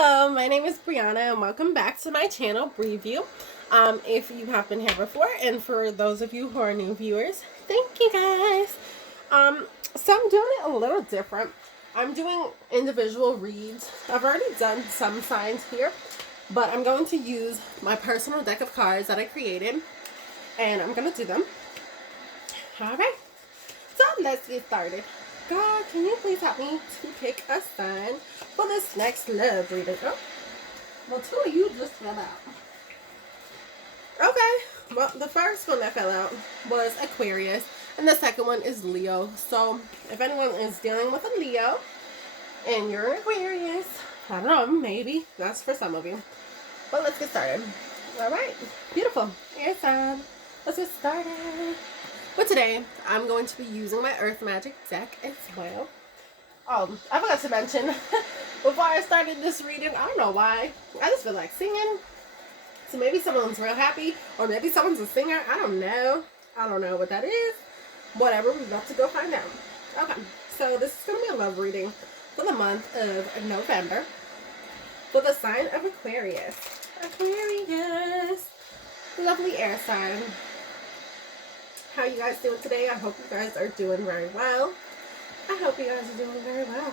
Hello, my name is Brianna and welcome back to my channel, Briy View. If you have been here before, and for those of you who are new viewers, thank you guys. So I'm doing it a little different. I'm doing individual reads. I've already done some signs here, but I'm going to use my personal deck of cards that I created, and I'm going to do them. Alright, so let's get started. God, can you please help me to pick a sign for this next love reading? Oh, well, two of you just fell out. Okay, well, the first one that fell out was Aquarius, and the second one is Leo. So, if anyone is dealing with a Leo, and you're an Aquarius, I don't know, maybe that's for some of you. But let's get started. Alright, beautiful. Air sign. Let's get started. But today, I'm going to be using my Earth Magic deck as well. Oh, I forgot to mention, before I started this reading, I don't know why, I just feel like singing. So maybe someone's real happy, or maybe someone's a singer. I don't know. I don't know what that is. Whatever, we're about to go find out. Okay, so this is going to be a love reading for the month of November for the sign of Aquarius. Aquarius. Lovely air sign. How you guys doing today? I hope you guys are doing very well. I hope you guys are doing very well.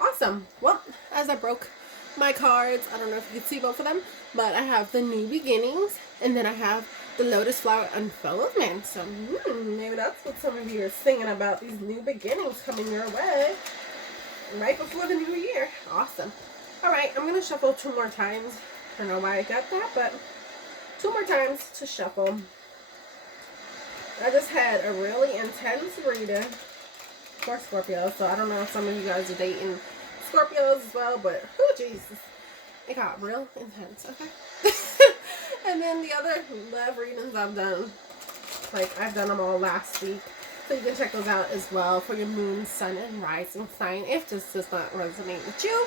Awesome. Well, as I broke my cards, I don't know if you can see both of them, but I have the new beginnings, and then I have the lotus flower unfoldment. So maybe that's what some of you are singing about, these new beginnings coming your way right before the new year. Awesome. All right, I'm going to shuffle 2 more times. I don't know why I got that, but 2 more times to shuffle. I just had a really intense reading for Scorpio, so I don't know if some of you guys are dating Scorpios as well, but oh Jesus, it got real intense. Okay. And then the other love readings I've done, like I've done them all last week, so you can check those out as well for your moon, sun, and rising sign. If this does not resonate with you,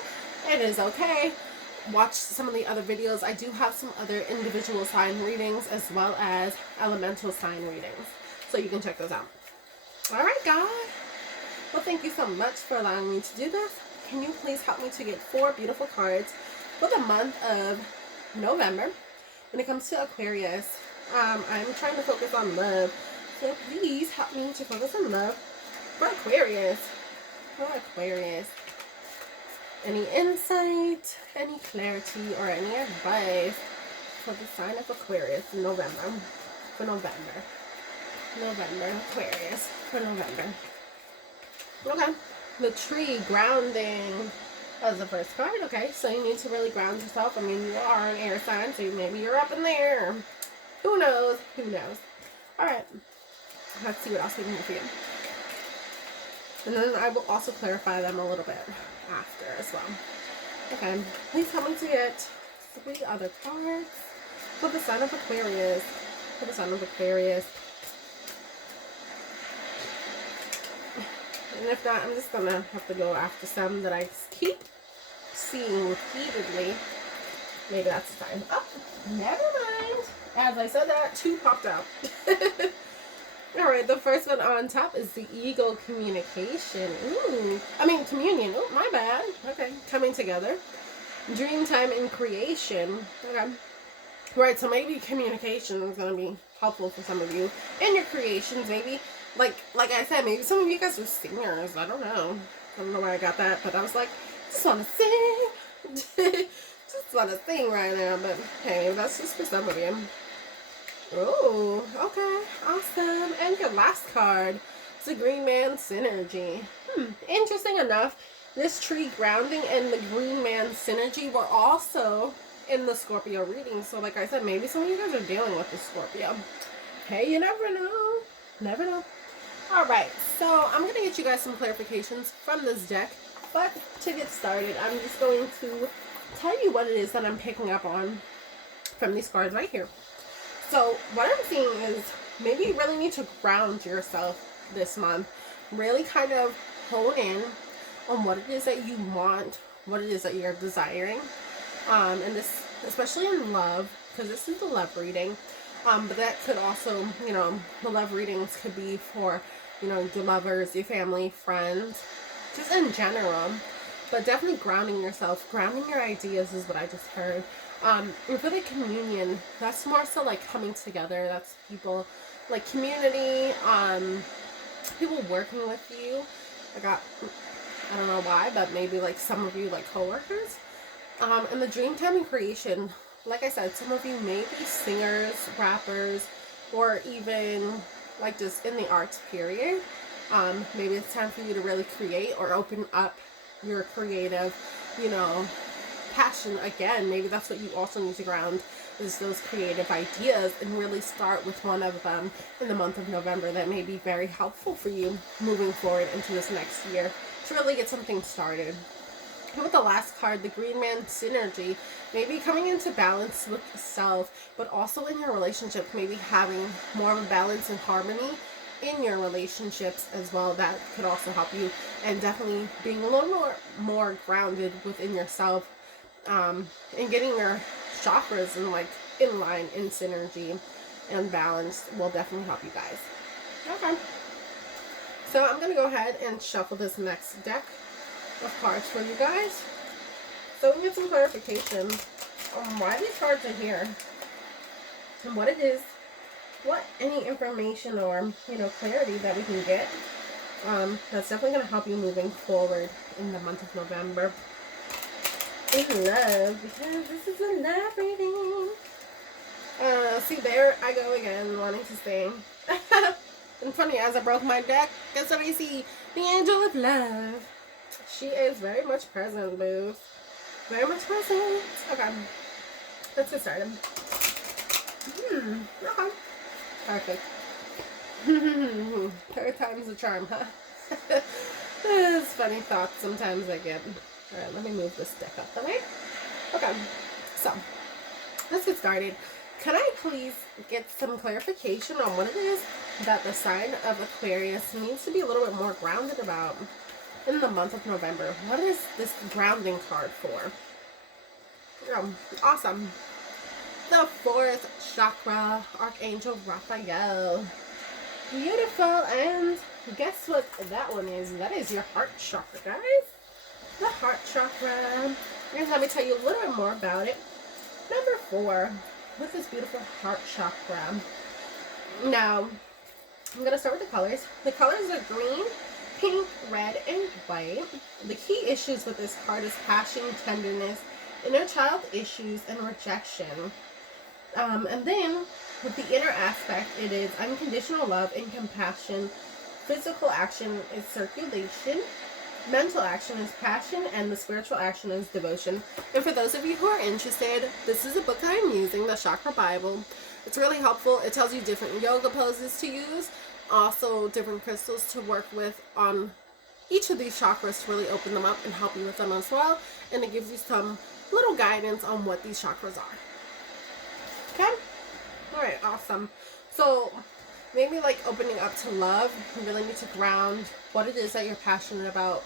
it is okay. Watch some of the other videos. I do have some other individual sign readings as well as elemental sign readings, so you can check those out. Alright, God. Well, thank you so much for allowing me to do this. Can you please help me to get 4 beautiful cards for the month of November? When it comes to Aquarius, I'm trying to focus on love, so please help me to focus on love for Aquarius. For Aquarius. Any insight, any clarity, or any advice for the sign of Aquarius in November? For November. Aquarius for November. Okay. The tree grounding as the first card. Okay, so you need to really ground yourself. I mean, you are an air sign, so maybe you're up in there. Who knows? Who knows? Alright. Let's see what else we can do for you. And then I will also clarify them a little bit after as well. Okay, please help me to get 3 other cards for the sign of Aquarius. For the sign of Aquarius. And if not, I'm just gonna have to go after some that I keep seeing repeatedly. Maybe that's the time. Oh, never mind. As I said that, 2 popped out. Alright, the first one on top is the Eagle Communication. Communion. Oh, my bad. Okay, coming together. Dreamtime and creation. Okay. Right, so maybe communication is going to be helpful for some of you. And your creations, maybe. Like I said, maybe some of you guys are singers. I don't know. I don't know where I got that, but I was like, just want to sing. Just want to sing right now, but hey, that's just for some of you. Oh, okay, awesome. And your last card is the Green Man Synergy. Interesting enough, this tree grounding and the Green Man Synergy were also in the Scorpio reading. So like I said, maybe some of you guys are dealing with the Scorpio. Hey, you never know. Never know. Alright, so I'm going to get you guys some clarifications from this deck. But to get started, I'm just going to tell you what it is that I'm picking up on from these cards right here. So what I'm seeing is maybe you really need to ground yourself this month. Really kind of hone in on what it is that you want, what it is that you're desiring. And this, especially in love, because this is the love reading. But that could also, the love readings could be for, your lovers, your family, friends, just in general. but definitely grounding yourself, grounding your ideas is what I just heard. And for the communion, that's more so like coming together. That's people like community, people working with you. I don't know why, but maybe like some of you like coworkers. And the dream time and creation, like I said, some of you may be singers, rappers, or even like just in the arts period. Maybe it's time for you to really create or open up your creative, passion again. Maybe that's what you also need to ground, is those creative ideas, and really start with one of them in the month of November that may be very helpful for you moving forward into this next year to really get something started. And with the last card, the Green Man Synergy, maybe coming into balance with self, but also in your relationship, maybe having more of a balance and harmony in your relationships as well. That could also help you, and definitely being a little more grounded within yourself, and getting your chakras in line, in synergy and balance will definitely help you guys. Okay, so I'm gonna go ahead and shuffle this next deck of cards for you guys, so we can get some clarification on why these cards are here and what it is, what any information or clarity that we can get. That's definitely going to help you moving forward in the month of November in love, because this is a love reading. See, there I go again, wanting to sing. And funny, as I broke my deck, guess what I see? The angel of love. She is very much present, boo. Very much present. Okay, let's get started. Okay. Perfect. Third time's a charm, huh? It's funny thoughts sometimes I get. Alright, let me move this deck up the way. Okay, so let's get started. Can I please get some clarification on what it is that the sign of Aquarius needs to be a little bit more grounded about in the month of November? What is this grounding card for? Awesome. The fourth chakra, Archangel Raphael. Beautiful. And guess what that one is? That is your heart chakra, guys. The heart chakra. And let me tell you a little bit more about it. Number 4, with this beautiful heart chakra. Now, I'm going to start with the colors. The colors are green, pink, red, and white. The key issues with this card is passion, tenderness, inner child issues, and rejection. And then with the inner aspect, it is unconditional love and compassion. Physical action is circulation. Mental action is passion, and the spiritual action is devotion. And for those of you who are interested, this is a book I'm using, the Chakra Bible. It's really helpful. It tells you different yoga poses to use, also different crystals to work with on each of these chakras to really open them up and help you with them as well. And it gives you some little guidance on what these chakras are. Okay? Alright, awesome. So, maybe like opening up to love, you really need to ground what it is that you're passionate about.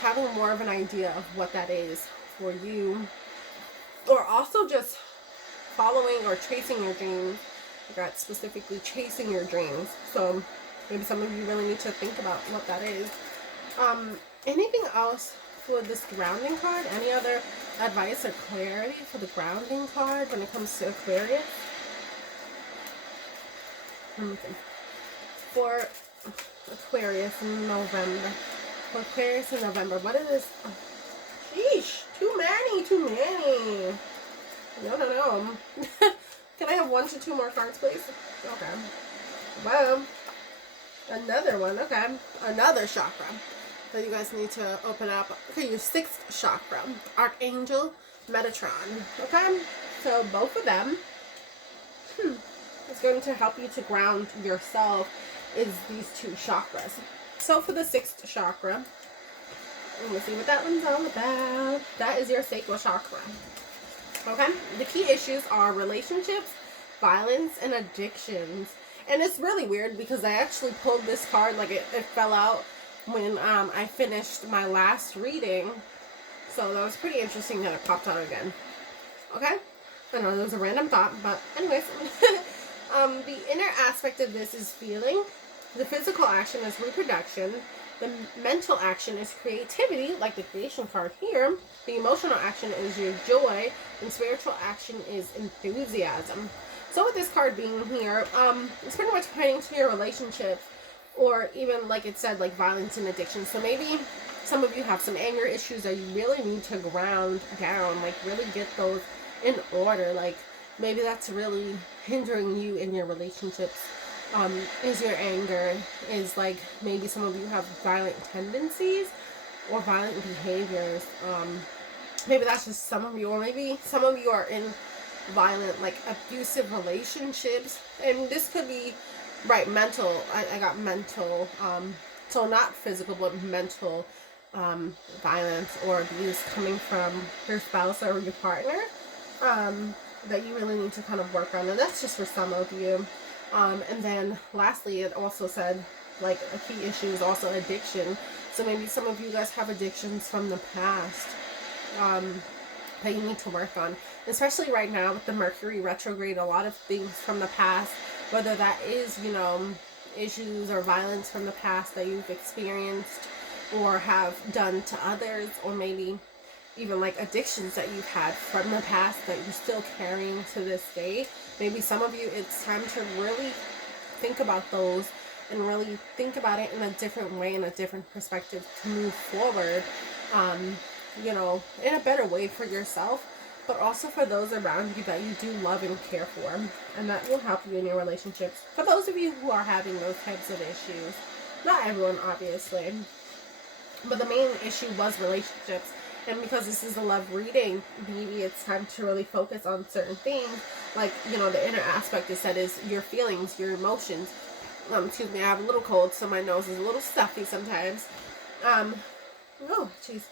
Having more of an idea of what that is for you. Or also just following or chasing your dreams. I got specifically chasing your dreams. So, maybe some of you really need to think about what that is. Anything else for this grounding card? Any other advice or clarity for the grounding card when it comes to Aquarius? Let me think. For Aquarius in November. For Aquarius in November, what is this? Oh, sheesh, too many. No. Can I have 1 to 2 more cards, please? Okay. Well, another one. Okay, another chakra that you guys need to open up. Okay, your 6th chakra, Archangel Metatron. Okay, so both of them is going to help you to ground yourself, is these 2 chakras. So for the 6th chakra, let's see what that one's all about. That is your sacral chakra. Okay, the key issues are relationships, violence, and addictions. And it's really weird because I actually pulled this card, like it fell out when I finished my last reading. So that was pretty interesting that it popped out again. Okay? I know, it was a random thought, but anyways. The inner aspect of this is feeling. The physical action is reproduction. The mental action is creativity, like the creation card here. The emotional action is your joy, and spiritual action is enthusiasm. So with this card being here, it's pretty much pointing to your relationships, or even like it said, like violence and addiction. So maybe some of you have some anger issues that you really need to ground down, like really get those in order. Like maybe that's really hindering you in your relationships. Is your anger, is like maybe some of you have violent tendencies or violent behaviors. Maybe that's just some of you, or maybe some of you are in violent, like abusive relationships. And this could be, right, mental. I got mental, so not physical, but mental violence or abuse coming from your spouse or your partner, that you really need to kind of work on. And that's just for some of you. And then lastly, it also said like a key issue is also addiction. So maybe some of you guys have addictions from the past that you need to work on, especially right now with the Mercury retrograde. A lot of things from the past, whether that is, you know, issues or violence from the past that you've experienced or have done to others, or maybe even like addictions that you've had from the past that you're still carrying to this day. Maybe some of you, it's time to really think about those and really think about it in a different way, in a different perspective, to move forward, you know, in a better way for yourself, but also for those around you that you do love and care for. And that will help you in your relationships. For those of you who are having those types of issues, not everyone, obviously, but the main issue was relationships. And because this is a love reading, maybe it's time to really focus on certain things. Like, you know, the inner aspect is said is your feelings, your emotions. Excuse me, I have a little cold, so my nose is a little stuffy sometimes. Oh, jeez.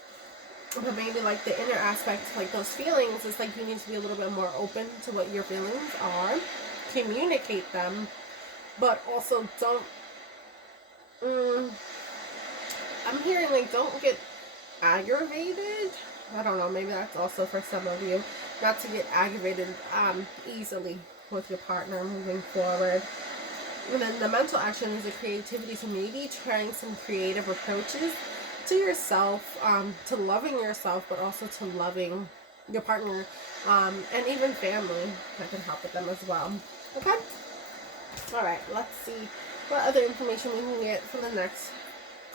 But maybe like the inner aspect, like those feelings, is like you need to be a little bit more open to what your feelings are. Communicate them, but also don't... I'm hearing like don't get aggravated. I don't know, maybe that's also for some of you, not to get aggravated easily with your partner moving forward. And then the mental action is the creativity, so maybe trying some creative approaches to yourself, to loving yourself, but also to loving your partner, and even family. That can help with them as well. Okay? Alright, let's see what other information we can get for the next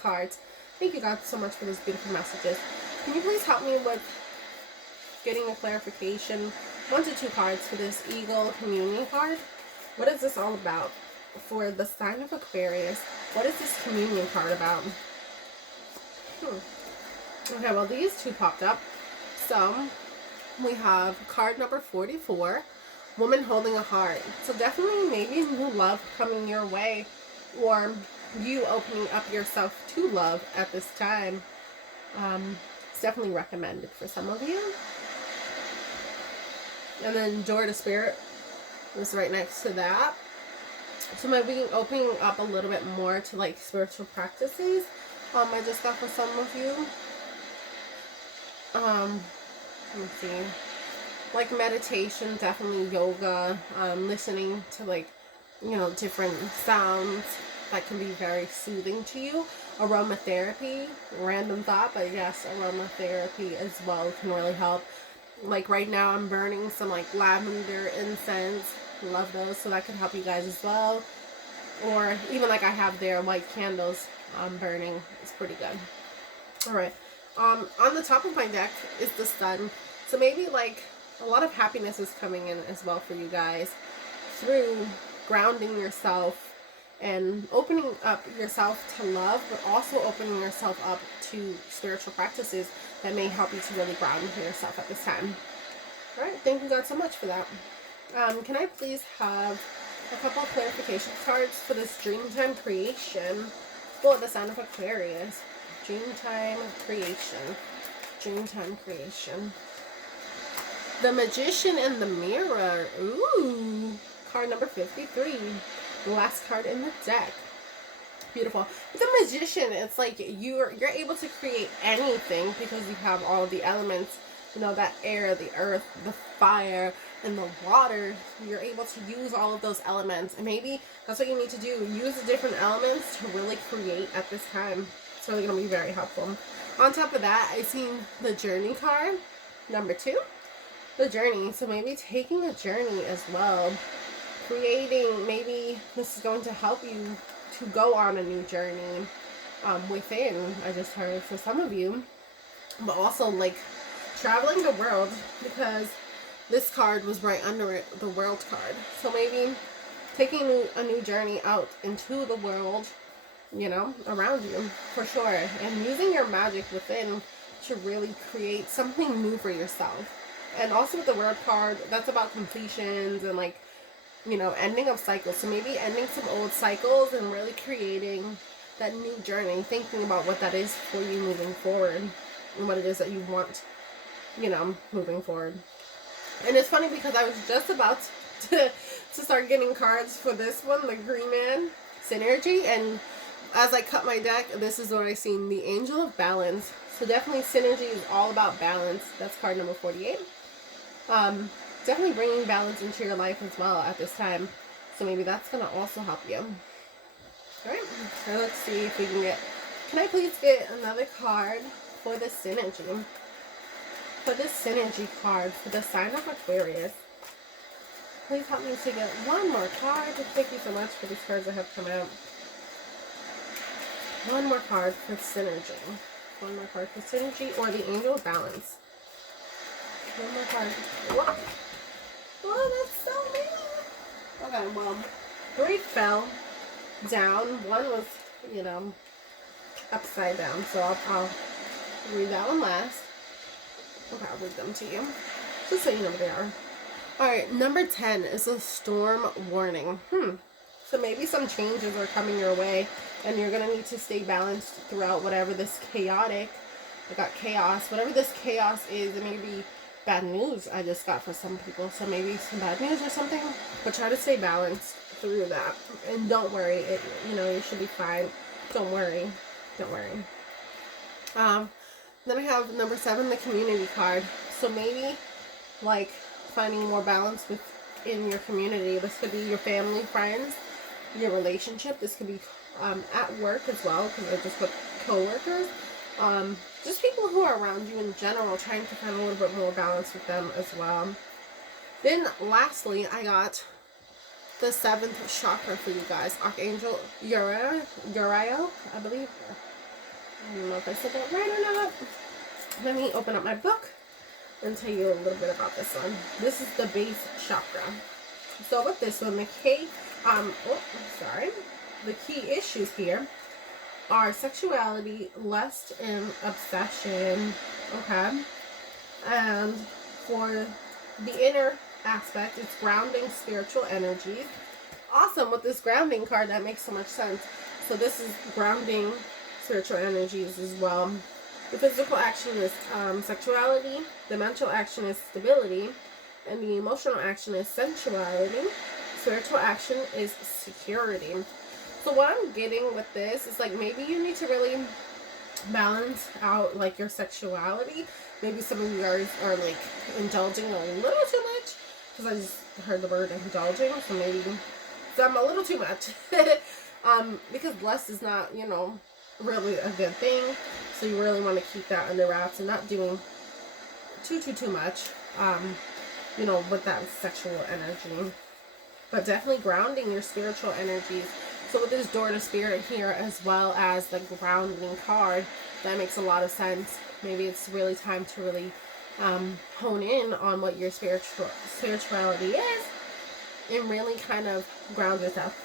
cards. Thank you guys so much for those beautiful messages. Can you please help me with getting a clarification? 1 to 2 cards for this Eagle Communion card. What is this all about? For the sign of Aquarius, what is this Communion card about? Okay, well, these two popped up. So, we have card number 44, Woman Holding a Heart. So definitely maybe new love coming your way, or you opening up yourself to love at this time. It's definitely recommended for some of you. And then Door to Spirit is right next to that. So maybe opening up a little bit more to like spiritual practices. I just got for some of you. Let me see. Like meditation, definitely yoga, listening to like, you know, different sounds that can be very soothing to you. Aromatherapy, random thought, but yes, aromatherapy as well can really help. Like right now I'm burning some like lavender incense. Love those, so that can help you guys as well. Or even like I have there white candles burning. It's pretty good. Alright, on the top of my deck is the Sun. So maybe like a lot of happiness is coming in as well for you guys through grounding yourself and opening up yourself to love, but also opening yourself up to spiritual practices that may help you to really ground yourself at this time. Alright, thank you guys so much for that. Can I please have a couple of clarification cards for this Dreamtime Creation for the sign of Aquarius? Dreamtime Creation. Dreamtime Creation. The Magician and the Mirror. Ooh. Card number 53. The last card in the deck. Beautiful. With the Magician, it's like you're able to create anything because you have all the elements. You know, that air, the earth, the fire, and the water. You're able to use all of those elements. And maybe that's what you need to do. Use the different elements to really create at this time. really going to be very helpful. On top of that, I seen the journey card, number 2, the journey. So maybe taking a journey as well, creating, maybe this is going to help you to go on a new journey within, I just heard for some of you, but also like traveling the world, because this card was right under it, the world card. So maybe taking a new journey out into the world, you know, around you, for sure. And using your magic within to really create something new for yourself. And also with the world card, that's about completions and like, you know, ending of cycles. So maybe ending some old cycles and really creating that new journey, thinking about what that is for you moving forward and what it is that you want, you know, moving forward. And it's funny because I was just about to start getting cards for this one, the Green Man Synergy, and as I cut my deck, this is what I seen, the Angel of Balance. So definitely synergy is all about balance. That's card number 48. Definitely bringing balance into your life as well at this time. So maybe that's going to also help you. Alright, so let's see if we can get, can I please get another card for the synergy? For this synergy card for the sign of Aquarius. Please help me to get one more card. Thank you so much for these cards that have come out. One more card for synergy. One more card for synergy or the Angel of Balance. One more card. What? Oh, that's so mean. Okay, well, 3 fell down. 1 was, you know, upside down. So I'll read that one last. Okay, I'll read them to you, just so you know what they are. Alright, number 10 is a storm warning. So maybe some changes are coming your way, and you're going to need to stay balanced throughout whatever this chaotic, I got chaos, whatever this chaos is. It may be bad news I just got for some people, so maybe some bad news or something, but try to stay balanced through that. And don't worry, it, you know, you should be fine. Don't worry. Don't worry. Then I have number 7, the community card. So maybe like finding more balance within your community. This could be your family, friends, your relationship. This could be at work as well, because I just put co-workers. Just people who are around you in general, trying to find a little bit more balance with them as well. Then lastly, I got the 7th chakra for you guys. Archangel Uriel, I believe. I don't know if I said that right or not. Let me open up my book and tell you a little bit about this one. This is the base chakra. So with this one, the key issues here are sexuality, lust, and obsession. Okay. And for the inner aspect, it's grounding spiritual energies. Awesome. With this grounding card, that makes so much sense. So this is grounding spiritual energies as well. The physical action is sexuality, the mental action is stability, and the emotional action is sensuality. Spiritual action is security. So what I'm getting with this is like maybe you need to really balance out like your sexuality. Maybe some of you guys are like indulging a little too much, because I just heard the word indulging, so maybe some a little too much. Because lust is not, you know, really a good thing. So you really want to keep that under wraps and not doing too much, you know, with that sexual energy. But definitely grounding your spiritual energies. So with this door to spirit here, as well as the grounding card, that makes a lot of sense. Maybe it's really time to really hone in on what your spirituality is and really kind of ground yourself.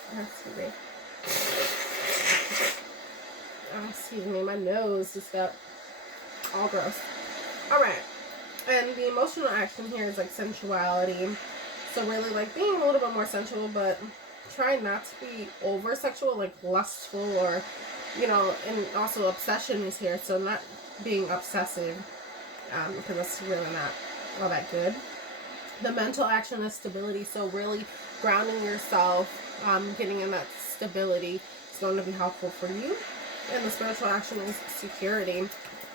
Excuse me, my nose just got all gross. Alright, and the emotional action here is like sensuality. So really like being a little bit more sensual, but try not to be over sexual, like lustful, or, you know, and also obsession is here. So not being obsessive, because that's really not all that good. The mental action is stability. So really grounding yourself, getting in that stability is going to be helpful for you. And the spiritual action is security.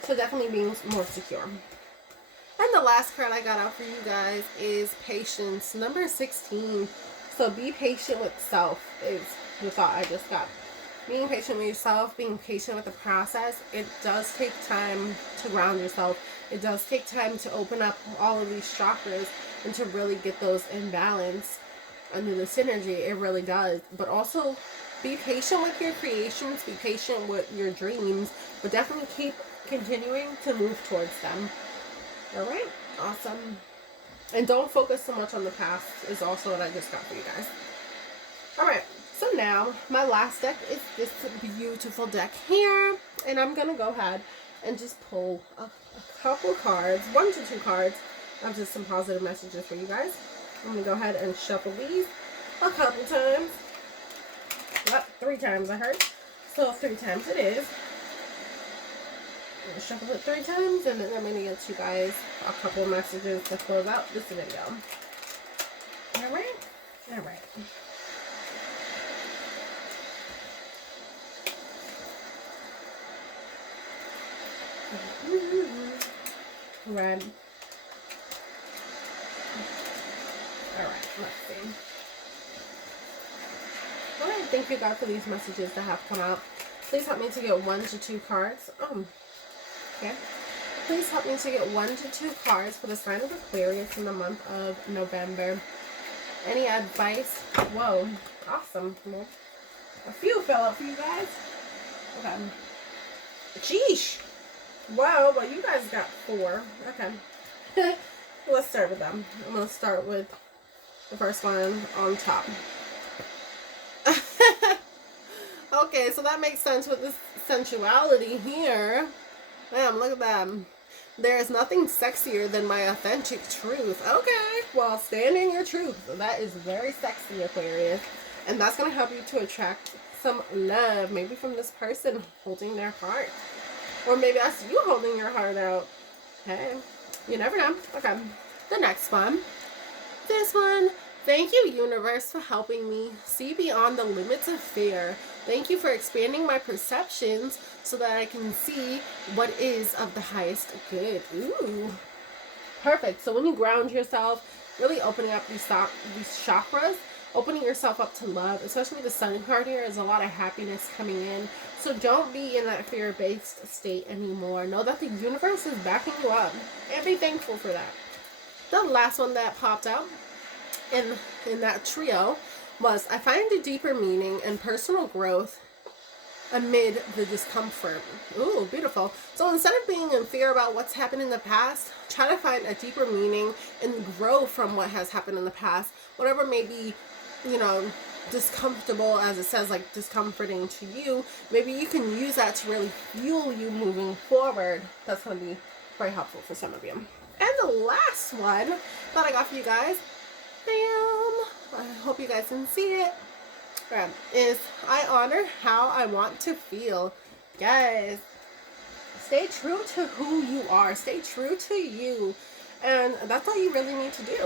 So definitely being more secure. And the last card I got out for you guys is patience, number 16. So be patient with self is the thought I just got. being patient with yourself, being patient with the process. It does take time to ground yourself. It does take time to open up all of these chakras and to really get those in balance under the synergy. It really does. But also be patient with your creations, be patient with your dreams, but definitely keep continuing to move towards them. All right, awesome. And don't focus so much on the past is also what I just got for you guys. All right, so now my last deck is this beautiful deck here, and I'm gonna go ahead and just pull a couple cards, 1 to 2 cards of just some positive messages for you guys. I'm gonna go ahead and shuffle these a couple times. Well, 3 times I heard, so 3 times it is. I'm gonna shuffle it 3 times, and then I'm gonna get you guys a couple messages to close out this video. All right, all right. Red. Alright, let's see. Alright, thank you God for these messages that have come out. Please help me to get 1 to 2 cards. Okay. Please help me to get 1 to 2 cards for the sign of Aquarius in the month of November. Any advice? Whoa, awesome. A few fell out for you guys. Okay. Sheesh. Wow, but you guys got 4. Okay. Let's start with them. I'm going to start with the first one on top. Okay, so that makes sense with this sensuality here. Damn, look at them. There is nothing sexier than my authentic truth. Okay, well, stand in your truth. That is very sexy, Aquarius. And that's going to help you to attract some love. Maybe from this person holding their heart. Or maybe that's you holding your heart out. Hey, you never know. Okay, the next one. This one. Thank you, universe, for helping me see beyond the limits of fear. Thank you for expanding my perceptions so that I can see what is of the highest good. Ooh, perfect. So when you ground yourself, really opening up these chakras, opening yourself up to love, especially the Sun card here, is a lot of happiness coming in. So don't be in that fear-based state anymore. Know that the universe is backing you up, and be thankful for that. The last one that popped out in that trio was, I find a deeper meaning and personal growth amid the discomfort. Ooh, beautiful. So instead of being in fear about what's happened in the past, try to find a deeper meaning and grow from what has happened in the past. Whatever may be, you know, discomfortable, as it says, like discomforting to you, maybe you can use that to really fuel you moving forward. That's going to be very helpful for some of you. And the last one that I got for you guys, bam, I hope you guys can see it, is I honor how I want to feel. Guys, stay true to who you are. Stay true to you. And that's all you really need to do.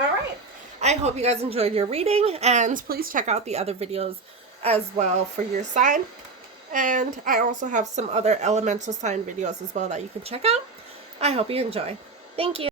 All right. I hope you guys enjoyed your reading, and please check out the other videos as well for your sign. And I also have some other elemental sign videos as well that you can check out. I hope you enjoy. Thank you.